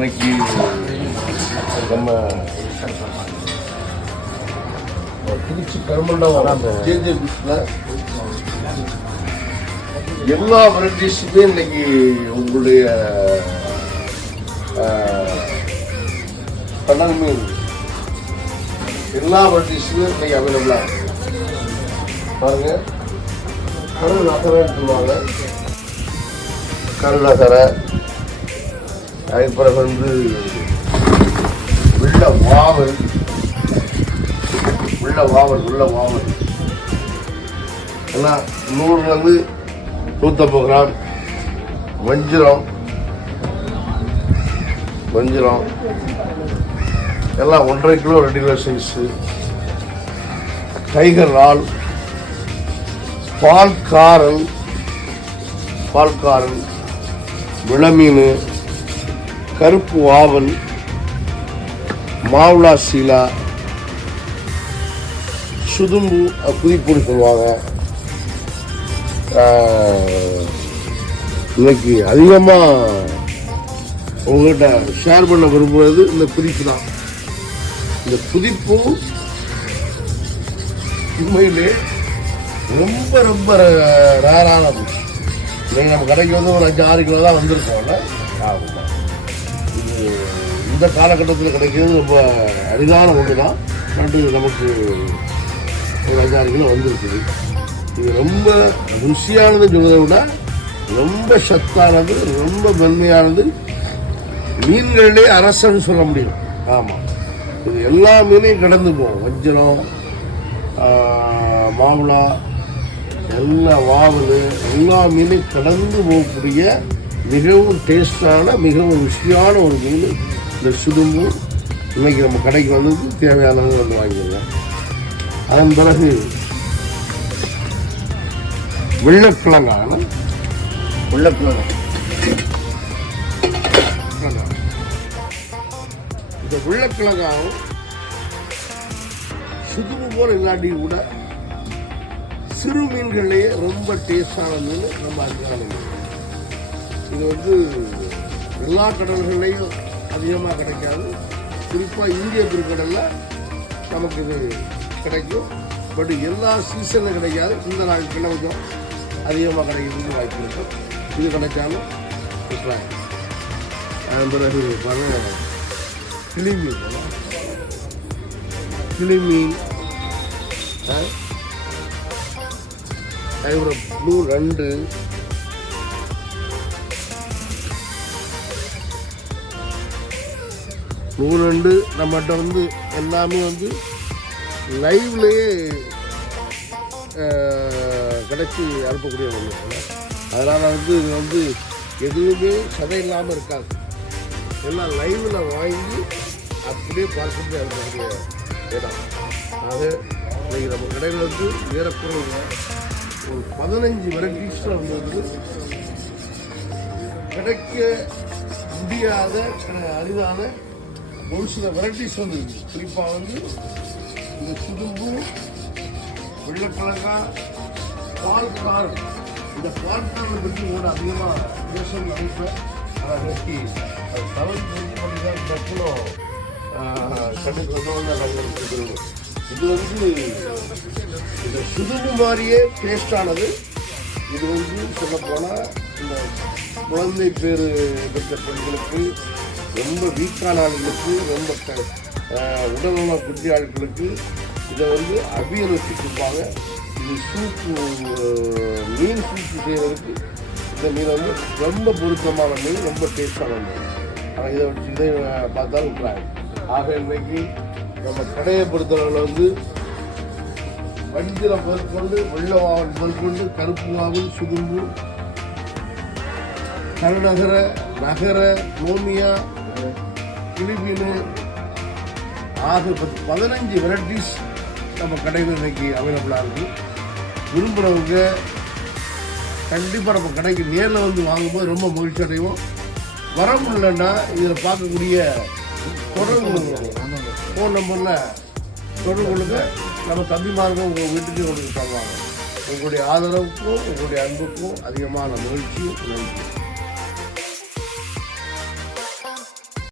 இன்னைக்கு நம்ம திருச்சி பெருமண்டபம் எல்லா வெரைட்டிஸுமே இன்னைக்கு உங்களுடைய கடல் மீன் எல்லா வெரைட்டிஸுமே இன்னைக்கு அவைலபிளாக பாருங்க. கடல் நகரன்னு சொல்லுவாங்க. கடல் நகரை அதுக்கு பிறகு உள்ள வாவல் எல்லாம் 100 150 கிராம். வஞ்சிரம் எல்லாம் 1.5 கிலோ 2 கிலோ சைஸு. டைகர் ரால், பால்காரன், விளமீன், கருப்பு வாவல், மாவுளா சீலா, சுதும்பு புதிப்பூடி சொல்லுவாங்க. இன்னைக்கு அதிகமாக உங்கள்கிட்ட ஷேர் பண்ண விரும்புவது இந்த புதிப்பு தான். இந்த புதிப்பு உண்மையிலே ரொம்ப ரொம்ப ரேரானது. இன்னைக்கு நம்ம கடைக்கு வந்து ஒரு 5-6 கிலோ தான் வந்திருக்கோம்ல. இது இந்த காலகட்டத்தில் கிடைக்கிறது ரொம்ப அரிதான ஒன்று தான். பட் நமக்கு ஒரு 5-6 கிலோ வந்திருக்குது. இது ரொம்ப ருசியானதுன்னு சொல்வதை விட ரொம்ப சத்தானது, ரொம்ப மென்மையானது. மீன்களிலே அரசன்னு சொல்ல முடியும். ஆமாம், இது எல்லா மீனையும் கடந்து போகும். வஞ்சரம், மாவுளா, எல்லா வாவல், எல்லா மீனையும் கடந்து போகக்கூடிய மிகவும் டேஸ்டான, மிகவும் ருசியான ஒரு மீன் இந்த சுதும்பு. இன்னைக்கு நம்ம கடைக்கு வந்தது தேவையானது வந்து வாங்கிடலாம். அதன் பிறகு வெள்ளைக்கிழங்கான இந்த வெள்ளைக்கிழங்காவும் சுதும்பு போல இல்லாட்டி கூட சிறு மீன்கள்லேயே ரொம்ப டேஸ்டான மீன் நம்ம அருமையான மீன். இது வந்து எல்லா கடல்கள்லையும் அதிகமாக கிடைக்காது. குறிப்பாக இந்திய திருக்கடலில் நமக்கு இது கிடைக்கும். பட் எல்லா சீசனில் கிடைக்காது. இந்த நாள் கொஞ்சம் அதிகமாக கிடைக்கிறதுக்கு வாய்ப்பு இருக்கும். இது கிடைச்சாலும் விட்டுறாங்க. அதன் பிறகு பாருங்க, கிளி மீன் அதுக்கப்புறம் ப்ளூ 2 நம்மகிட்ட வந்து எல்லாமே வந்து லைவ்லேயே கிடைச்சி அனுப்பக்கூடிய ஒன்று. அதனால் வந்து இது வந்து எதுவுமே சதை இல்லாமல் இருக்காது. எல்லாம் லைவில் வாங்கி அப்படியே பார்த்துட்டு அனுப்பக்கூடிய இடம். ஆக இன்னைக்கு நம்ம கடையில் வந்து ஏறக்குறைய ஒரு 15 வெரைட்டிஸில் வந்து கிடைக்க முடியாத அரிதான ஒரு சில வெரைட்டிஸ் வந்து இருக்குது. குறிப்பாக வந்து இந்த சுதும்பு, வெள்ளைக்கிழங்கா, பால்காரன். இந்த பால்காரனை பற்றி கூட அதிகமாக பேசணும்னு நினைப்பேன். அதை பற்றி அது தவறு பண்ணி தான் டக்குனும் கண்டிப்பாக. இது வந்து இந்த சுதும்பு மாதிரியே டேஸ்டானது. இது வந்து சொல்லப்போனால் இந்த குழந்தை பேர் பெற்ற பெண்களுக்கு, ரொம்ப வீக்கான ஆளுகளுக்கு, ரொம்ப உடல்நல குட்டி ஆட்களுக்கு இதை வந்து அவியல் வச்சு கொடுப்பாங்க. இது சூப்பு, மீன் சூப்பு செய்வதற்கு இந்த மீன் வந்து ரொம்ப பொருத்தமான மீன், ரொம்ப டேஸ்டான மீன். ஆனால் இதை வச்சு இதை பார்த்தாலும் விட்டுறாங்க. ஆக இன்னைக்கு நம்ம கடையை பொறுத்தவர்கள் வந்து வஞ்சிரம் பொருட்கொண்டு, வெள்ளை வாவல் பொருட்கொண்டு, கருப்பு வாவல், சுதும்பு, கருநகர, நகர, மோமியா, கிளிமீன் ஆக 15 வெரைட்டிஸ் நம்ம கடையில் இன்னைக்கு அவைலபிளாக இருக்குது. விரும்புகிறவங்க கண்டிப்பாக நம்ம கடைக்கு நேரில் வந்து வாங்கும்போது ரொம்ப மகிழ்ச்சி அடைவோம். வர முடியலன்னா இதில் பார்க்கக்கூடிய தொடர்பு ஃபோன் நம்பரில் தொடர்பு கொள்ளுங்க. நம்ம தம்பிமார்கள் உங்கள் வீட்டுக்கு கொண்டு தருவாங்க. உங்களுடைய ஆதரவுக்கும் உங்களுடைய அன்புக்கும் அதிகமான மகிழ்ச்சி. நன்றி.